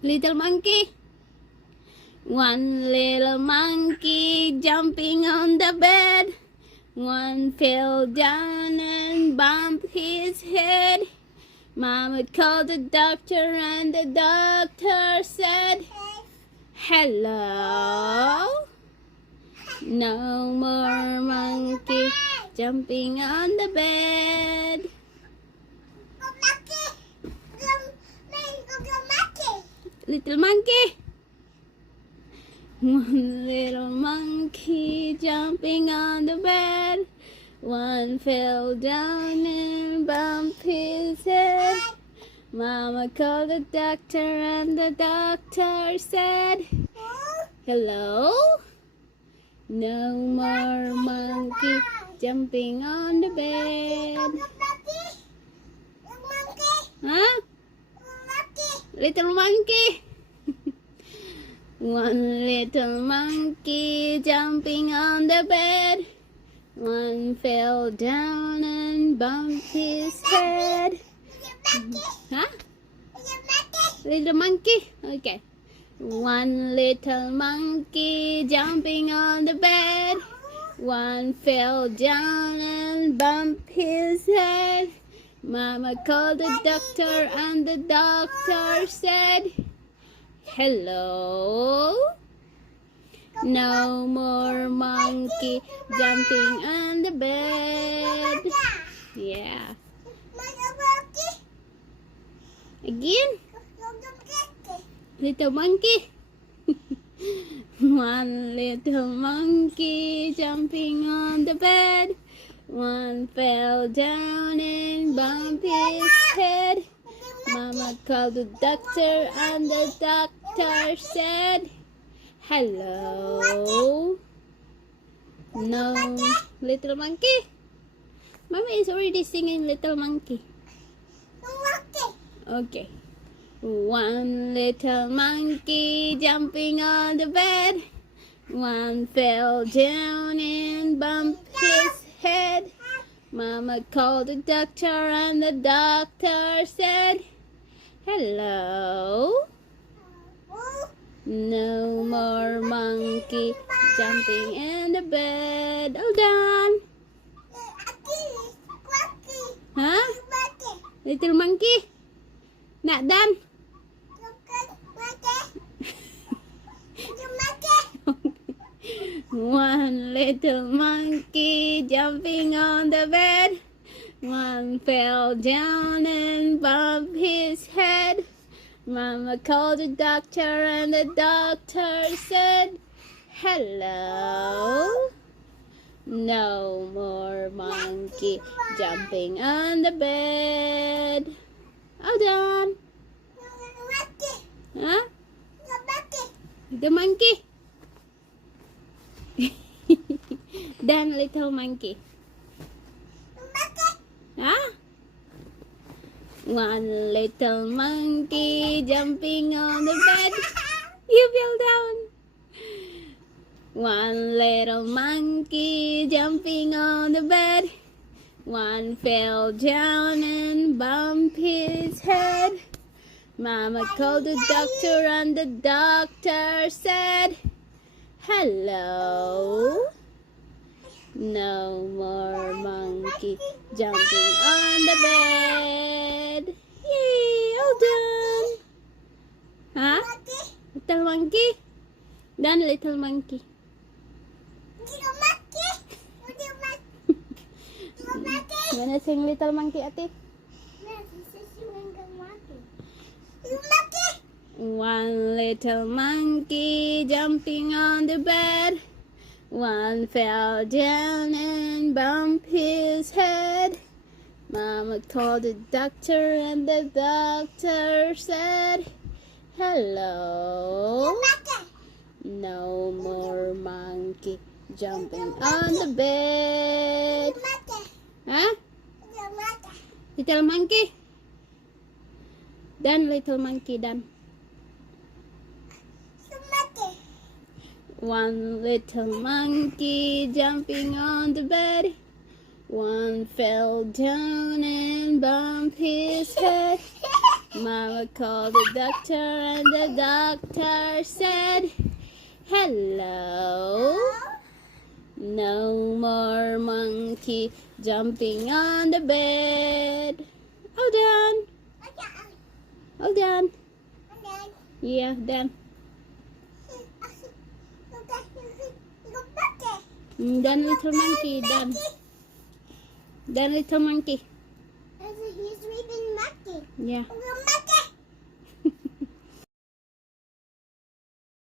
Little monkey. One little monkey jumping on the bed. One fell down and bumped his head. Mama called the doctor and the doctor said, hello. No more monkey jumping on the bed. Little monkey. One little monkey jumping on the bed. One fell down and bumped his head. Mama called the doctor and the doctor said, hello. No more monkey jumping on the bed. Huh? Little monkey. One little monkey jumping on the bed. One fell down and bumped his head. Huh? Little monkey? Okay. One little monkey jumping on the bed. One fell down and bumped his head. Mama called the doctor and the doctor said, hello. No more monkey jumping on the bed. Yeah. Again. Little monkey. One little monkey jumping on the bed. One fell down and bumped his head. Mama called the doctor and the doctor said, hello. No. Little monkey. Mama is already singing Little Monkey. Okay. One little monkey jumping on the bed. One fell down and bumped his head. Mama called the doctor and the doctor said, hello. No more monkey jumping in the bed. All done. Huh? Little monkey? Not done? One little monkey jumping on the bed. One fell down and bumped his head. Mama called the doctor and the doctor said, hello. No more monkey jumping on the bed. All done. Huh? The monkey. Done, little monkey. Huh? One little monkey jumping on the bed. You fell down. One little monkey jumping on the bed. One fell down and bumped his head. Mama called the doctor and the doctor said, hello. No more monkey jumping on the bed. Yay, all done. Huh? Little monkey? Done, little monkey. Wanna sing Little Monkey, Ate? One little monkey jumping on the bed. One fell down and bumped his head. Mama called the doctor and the doctor said, hello. No more monkey jumping on the bed. Huh? Little monkey? Done, little monkey, done. One little monkey jumping on the bed. One fell down and bumped his head. Mama called the doctor and the doctor said, hello. No more monkey jumping on the bed. All done. All done. Yeah, done. Done, little monkey, done. Done, little monkey. He's reading monkey. Yeah.